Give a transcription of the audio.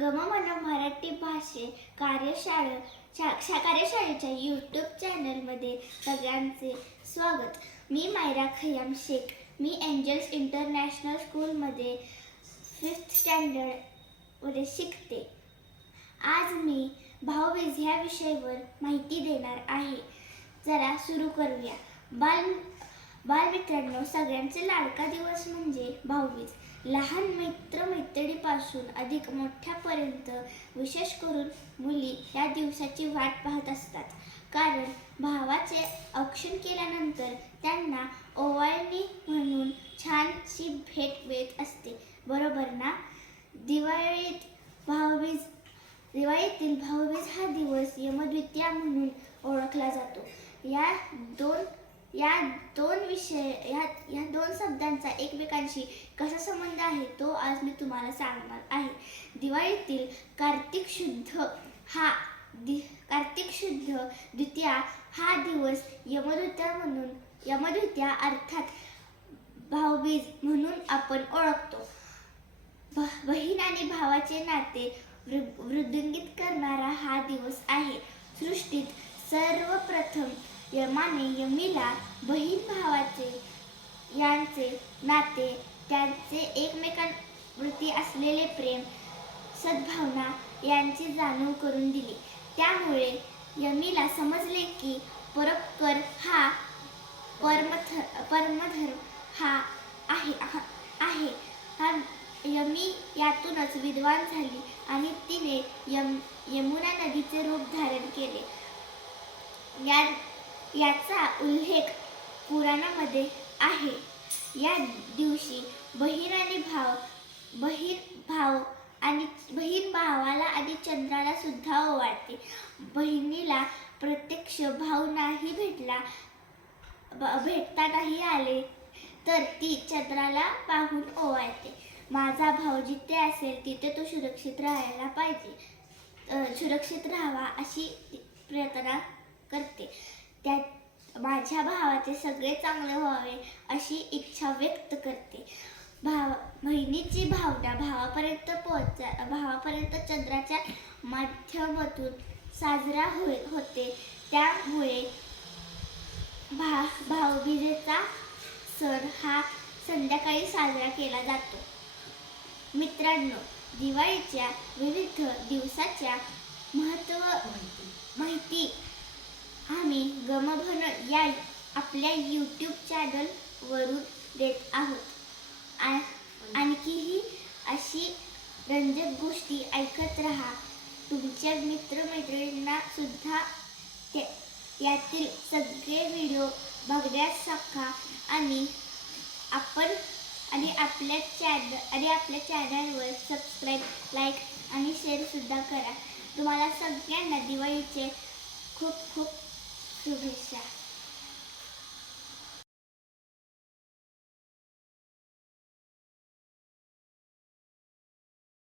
गममन मराठी भाषे कार्यशाळा शा- शा- कार्यशाळेच्या यूट्यूब चॅनलमध्ये सगळ्यांचे स्वागत. मी मायरा खय्याम शेख. मी एंजल्स इंटरनॅशनल स्कूलमध्ये फिफ्थ स्टँडर्डमध्ये शिकते. आज मी भाऊबीज ह्या विषयावर माहिती देणार आहे. जरा सुरू करूया. बाल बालमित्रांनो सगळ्यांचे लाडका दिवस म्हणजे भाऊबीज. लहान मित्र मैत्रिणीपासून अधिक मोठ्यापर्यंत विशेष करून मुली या दिवसाची वाट पाहत असतात. कारण भावाचे औक्षण केल्यानंतर त्यांना ओवाळणी म्हणून छानशी भेट मिळत असते. बरोबर ना? दिवाळीत भाऊबीज दिवाळीतील भाऊबीज हा दिवस यमद्वितीया म्हणून ओळखला जातो. या दोन या दोन विषय या या दोन शब्दांचा एकमेकांशी कसा संबंध आहे तो आज मी तुम्हाला सांगणार आहे. दिवाळीतील कार्तिक शुद्ध हा दि कार्तिक शुद्ध द्वितीया हा दिवस यमद्वितीया म्हणून यमद्वितीया अर्थात भाऊबीज म्हणून आपण ओळखतो. बहीण आणि भावाचे नाते वृ- वृद्धिंगित करणारा हा दिवस आहे. सृष्टीत सर्वप्रथम यमाने यमीला बहीण भावाचे यांचे नाते त्यांचे एकमेकांवरती असलेले प्रेम सद्भावना यांची जाणीव करून दिली. त्यामुळे यमीला समजले की परोपकार हा परमथ परमधर्म हा आहे हा- आहे. हा यमी यातूनच विद्वान झाली आणि तिने यम यमुना नदीचे रूप धारण केले. या याचा उल्लेख पुराणामध्ये आहे. या दिवशी बहीण आणि भाव बहीण भाव आणि बहीण भावाला आणि चंद्राला सुद्धा ओवाळते. बहिणीला प्रत्यक्ष भाव नाही भेटला भेटता नाही आले तर ती चंद्राला पाहून ओवाळते. माझा भाव जिथे असेल तिथे तो सुरक्षित राहायला पाहिजे. सुरक्षित राहावा अशी प्रार्थना करते. त्या माझ्या भावाचे सगळे चांगले व्हावे अशी इच्छा व्यक्त करते. भाव बहिणीची भावना भावापर्यंत पोहोचा भावापर्यंत चंद्राच्या माध्यमातून साजरा होय होते. त्यामुळे भा भाऊबीजेचा सण हा संध्याकाळी साजरा केला जातो. मित्रांनो दिवाळीच्या विविध दिवसाच्या महत्त्व माहिती आम्ही गमभन या आपल्या यूट्यूब चॅनलवरून देत आहोत. आ- आणखीही अशी रंजक गोष्टी ऐकत राहा. तुमच्या मित्रमैत्रिणींना सुद्धा ते यातील सगळे व्हिडिओ बघण्यास सखा आणि आपण आणि आपल्या चॅनल आणि आपल्या चॅनलवर सबस्क्राईब लाईक आणि शेअरसुद्धा करा. तुम्हाला सगळ्यांना दिवाळीचे खूप खूप 这个会下。